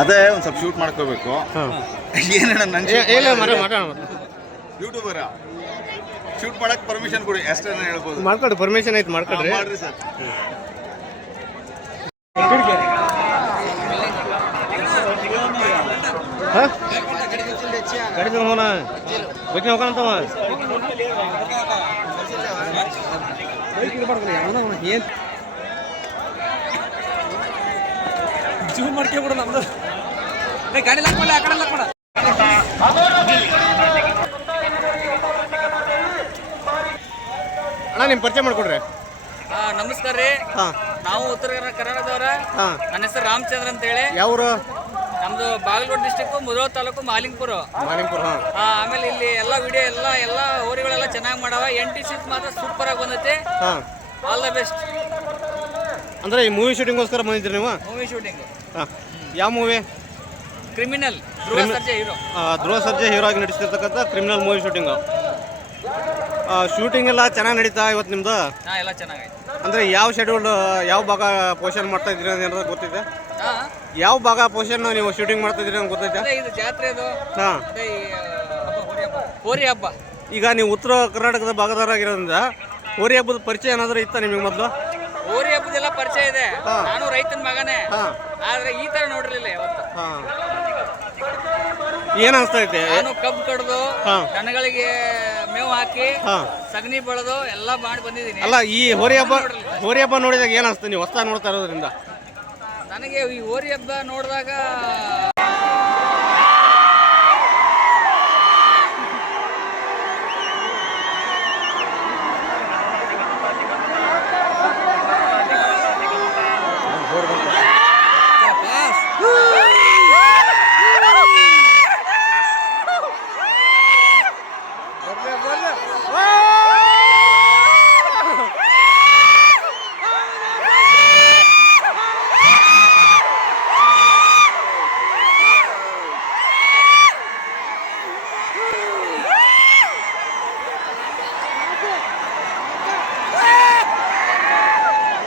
ಅದೇ ಒಂದು ಸ್ವಲ್ಪ ಶೂಟ್ ಮಾಡ್ಕೋಬೇಕು. ಏನೇನ ನನ್ನ ಯೂಟ್ಯೂಬರ ಶೂಟ್ ಮಾಡಕ್ಕೆ ಪರ್ಮಿಷನ್ ಕೊಡಿ ಅಷ್ಟೇ ಹೇಳ್ಬೋದು. ಮಾಡ್ಕೊಡ್ರಿ, ಪರ್ಮಿಷನ್ ಐತೆ ಮಾಡ್ಕೊಡ್ರಿ. ಮಾಡ್ರಿ ಸರ್. ಕಡಿಮೆ ಹೋಗೋಣ ಬಗ್ಗೆ ಹೋಗೋಣಂತವ ಏನು ಜೂಮ್ ಮಾಡ್ಕೊಬಿಡು ನಮ್ದು ಗಾಡಿ ಲಾಕ್ ಮಾಡಿ ಆ ಕಡೆ ಲಾಕ್ ಮಾಡ. ಅಣ್ಣ ನಿಮ್ಮ ಪರಿಚಯ ಮಾಡ್ಕೊಡ್ರಿ. ನಮಸ್ಕಾರ ರೀ. ನಾವು ಉತ್ತರ ಕರ್ನಾಟಕದವ್ರ. ನನ್ನ ಹೆಸರು ರಾಮಚಂದ್ರ ಅಂತ ಹೇಳಿ. ಯಾವ್ರು? ನಮ್ದು ಬಾಗಲಕೋಟೆ ಡಿಸ್ಟಿಕ್ ಮುಧೋಳ ತಾಲೂಕು ಮಾಲಿಂಗ್ಪುರ. ಆಮೇಲೆ ಇಲ್ಲಿ ಎಲ್ಲ ವಿಡಿಯೋ ಎಲ್ಲ ಹೋರಿಗಳೆಲ್ಲ ಚೆನ್ನಾಗಿ ಮಾಡವ. NTC ಮಾತ್ರ ಸೂಪರ್ ಆಗಿ ಬಂದೈತಿ. All the best. ಅಂದ್ರೆ ಈ ಮೂವಿ ಶೂಟಿಂಗ್ಗೋಸ್ಕರ ಬಂದಿದ್ರಿ ನೀವು? Movie shooting. ಯಾವ movie? Criminal. Dhruva Sarja hero. Dhruva Sarja hero ಆಗಿ ನಟಿಸ್ತಿರ್ತಕ್ಕಂಥ ಕ್ರಿಮಿನಲ್ ಮೂವಿ ಶೂಟಿಂಗು. ಶೂಟಿಂಗ್ ಎಲ್ಲ ಚೆನ್ನಾಗಿ ನಡೀತಾ ಇವತ್ತು ನಿಮ್ದು? ಎಲ್ಲ ಚೆನ್ನಾಗೈತೆ. ಅಂದ್ರೆ ಯಾವ ಶೆಡ್ಯೂಲ್, ಯಾವ ಭಾಗ ಪೋಷನ್ ಮಾಡ್ತಾ ಇದ್ದೀರಿ ಏನಾದ್ರು ಗೊತ್ತಿದೆ? ಯಾವ ಭಾಗ ಪೋಷನ್ ನೀವು ಶೂಟಿಂಗ್ ಮಾಡ್ತಾ ಇದ್ದೀರಿ ಅಂತ ಗೊತ್ತೈತೆ? ಇದು ಜಾತ್ರೆ ಅದು. ಹೋರಿ ಹಬ್ಬ. ಈಗ ನೀವು ಉತ್ತರ ಕರ್ನಾಟಕದ ಭಾಗದವರಾಗಿರೋದ್ರಿಂದ ಹೋರಿ ಹಬ್ಬದ ಪರಿಚಯ ಏನಾದರೂ ಇತ್ತ ನಿಮಗೆ ಮೊದಲು? ಹೋರಿ ಹಬ್ಬದೆಲ್ಲ ಪರಿಚಯ ಇದೆ. ನಾನು ರೈತನ ಮಗನೇ. ಆದ್ರೆ ಈ ತರ ನೋಡಿರ್ಲಿಲ್ಲ ಯಾವತ್ತು. ಏನ್ ಅನ್ಸ್ತಾ ಐತೆ? ನಾನು ಕಬ್ಬು ಕಡ್ದು ದನಗಳಿಗೆ ಮೇವು ಹಾಕಿ ಸಗಣಿ ಬೆಳೆದು ಎಲ್ಲ ಮಾಡಿ ಬಂದಿದ್ದೀನಿ. ಅಲ್ಲ, ಈ ಹೋರಿ ಹಬ್ಬ ನೋಡಿದಾಗ ಏನ್ ಅನ್ಸ್ತಾ? ನೀವು ಹೊಸ ನೋಡ್ತಾ ಇರೋದ್ರಿಂದ ನನಗೆ ಈ ಹೋರಿ ಹಬ್ಬ ನೋಡಿದಾಗ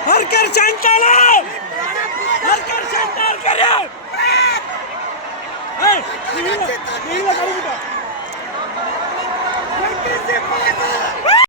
हरकर शांताला हरकर शांतार करा ए नीला करू बेटा